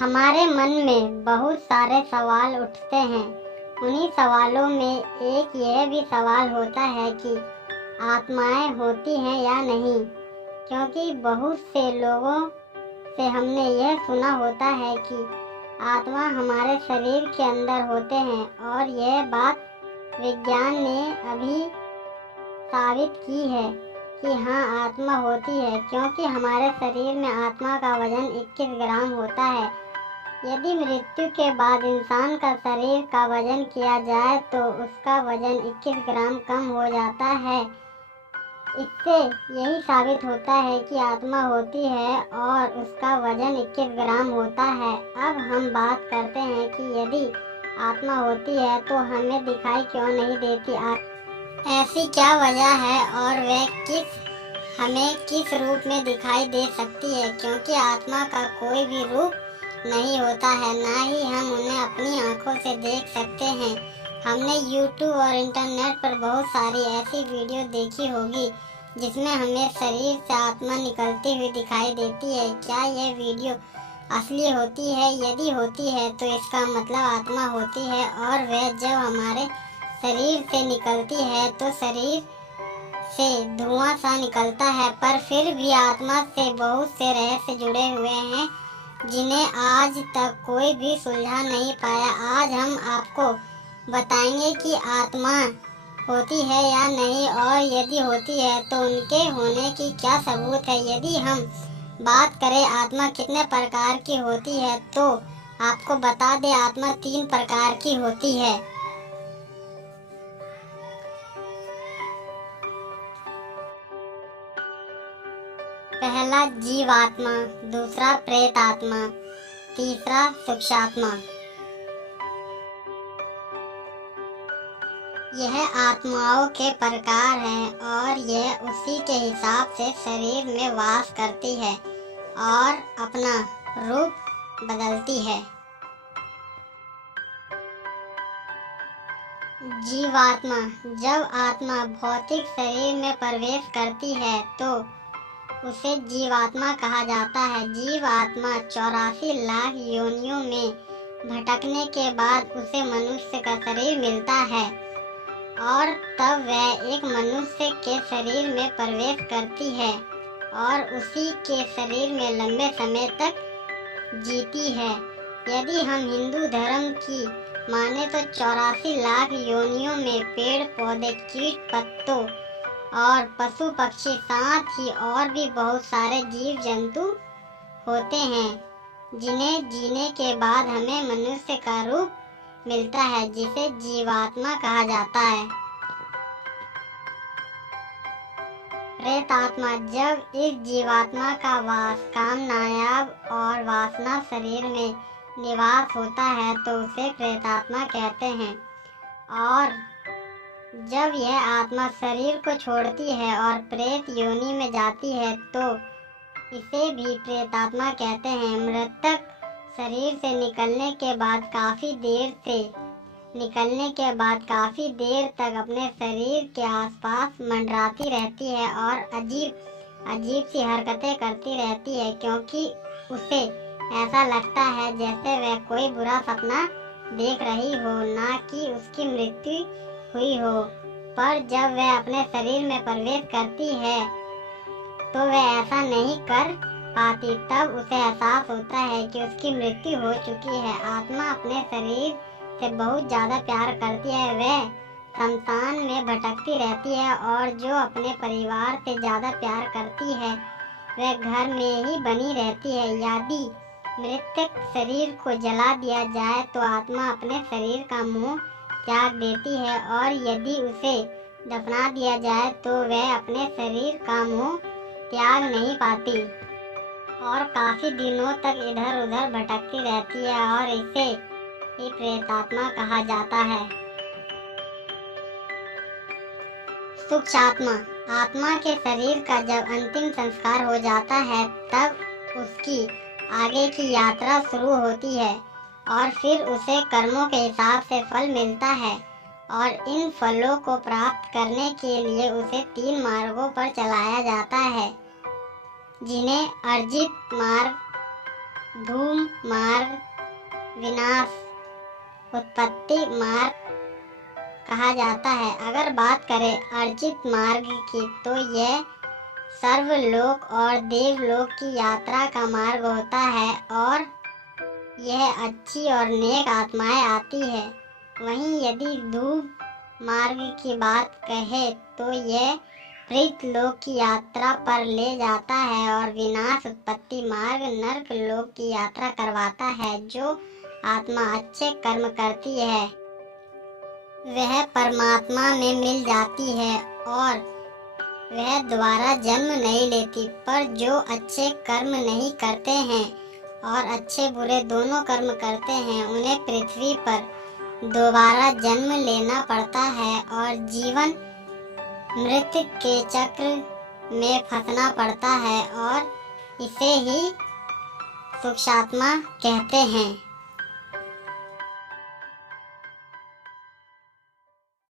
हमारे मन में बहुत सारे सवाल उठते हैं। उन्हीं सवालों में एक यह भी सवाल होता है कि आत्माएं होती हैं या नहीं, क्योंकि बहुत से लोगों से हमने यह सुना होता है कि आत्मा हमारे शरीर के अंदर होते हैं, और यह बात विज्ञान ने अभी साबित की है कि हाँ, आत्मा होती है, क्योंकि हमारे शरीर में आत्मा का वजन 21 ग्राम होता है। यदि मृत्यु के बाद इंसान का शरीर का वजन किया जाए तो उसका वजन 21 ग्राम कम हो जाता है। इससे यही साबित होता है कि आत्मा होती है और उसका वजन 21 ग्राम होता है। अब हम बात करते हैं कि यदि आत्मा होती है तो हमें दिखाई क्यों नहीं देती, ऐसी क्या वजह है और वह हमें किस रूप में दिखाई दे सकती है, क्योंकि आत्मा का कोई भी रूप नहीं होता है, ना ही हम उन्हें अपनी आंखों से देख सकते हैं। हमने YouTube और इंटरनेट पर बहुत सारी ऐसी वीडियो देखी होगी जिसमें हमें शरीर से आत्मा निकलती हुई दिखाई देती है। क्या यह वीडियो असली होती है? यदि होती है तो इसका मतलब आत्मा होती है, और वह जब हमारे शरीर से निकलती है तो शरीर से धुआं सा निकलता है, पर फिर भी आत्मा से बहुत से रहस्य जुड़े हुए हैं जिन्हें आज तक कोई भी सुलझा नहीं पाया। आज हम आपको बताएंगे कि आत्मा होती है या नहीं, और यदि होती है तो उनके होने की क्या सबूत है। यदि हम बात करें आत्मा कितने प्रकार की होती है, तो आपको बता दें, आत्मा 3 प्रकार की होती है। पहला जीवात्मा, दूसरा प्रेत आत्मा, तीसरा सूक्ष्मात्मा। यह आत्माओं के प्रकार हैं और यह उसी के हिसाब से शरीर में वास करती है और अपना रूप बदलती है। जीवात्मा, जब आत्मा भौतिक शरीर में प्रवेश करती है तो उसे जीवात्मा कहा जाता है। जीवात्मा 84 लाख योनियों में भटकने के बाद उसे मनुष्य का शरीर मिलता है, और तब वह एक मनुष्य के शरीर में प्रवेश करती है और उसी के शरीर में लंबे समय तक जीती है। यदि हम हिंदू धर्म की माने तो 84 लाख योनियों में पेड़ पौधे, कीट पत्तों और पशु पक्षी, साथ ही और भी बहुत सारे जीव जंतु होते हैं जिन्हें जीने के बाद हमें मनुष्य का रूप मिलता है, जिसे जीवात्मा कहा जाता है। प्रेत आत्मा, जब इस जीवात्मा का काम नायाब और वासना शरीर में निवास होता है तो उसे प्रेत आत्मा कहते हैं, और जब यह आत्मा शरीर को छोड़ती है और प्रेत योनि में जाती है तो इसे भी प्रेत आत्मा कहते हैं। मृतक शरीर से निकलने के बाद काफी देर तक अपने शरीर के आसपास मंडराती रहती है और अजीब सी हरकतें करती रहती है, क्योंकि उसे ऐसा लगता है जैसे वह कोई बुरा सपना देख रही हो, ना कि उसकी मृत्यु हुई हो। पर जब वह अपने शरीर में प्रवेश करती है तो वह ऐसा नहीं कर पाती। तब उसे एहसास होता है कि उसकी मृत्यु हो चुकी है। आत्मा अपने शरीर से बहुत ज़्यादा प्यार करती है। वह शमशान में भटकती रहती है, और जो अपने परिवार से ज़्यादा प्यार करती है वह घर में ही बनी रहती है। यदि मृतक शरीर को जला दिया जाए तो आत्मा अपने शरीर का मोह त्याग देती है, और यदि उसे दफना दिया जाए तो वह अपने शरीर का मोह त्याग नहीं पाती और काफी दिनों तक इधर उधर भटकती रहती है, और इसे ही प्रेतात्मा कहा जाता है। सूक्ष्मात्मा, आत्मा के शरीर का जब अंतिम संस्कार हो जाता है तब उसकी आगे की यात्रा शुरू होती है, और फिर उसे कर्मों के हिसाब से फल मिलता है, और इन फलों को प्राप्त करने के लिए उसे 3 मार्गों पर चलाया जाता है, जिन्हें अर्जित मार्ग, धूम मार्ग, विनाश, उत्पत्ति मार्ग कहा जाता है। अगर बात करें अर्चित मार्ग की तो यह सर्वलोक और देवलोक की यात्रा का मार्ग होता है और यह अच्छी और नेक आत्माएं आती है। वहीं यदि धूम मार्ग की बात कहे तो यह प्रेत लोक की यात्रा पर ले जाता है और विनाश उत्पत्ति मार्ग नरक लोक की यात्रा करवाता है। जो आत्मा अच्छे कर्म करती है वह परमात्मा में मिल जाती है और वह दोबारा जन्म नहीं लेती। पर जो अच्छे कर्म नहीं करते हैं और अच्छे बुरे दोनों कर्म करते हैं उन्हें पृथ्वी पर दोबारा जन्म लेना पड़ता है और जीवन मृत्यु के चक्र में फंसना पड़ता है और इसे ही सूक्ष्मात्मा कहते हैं।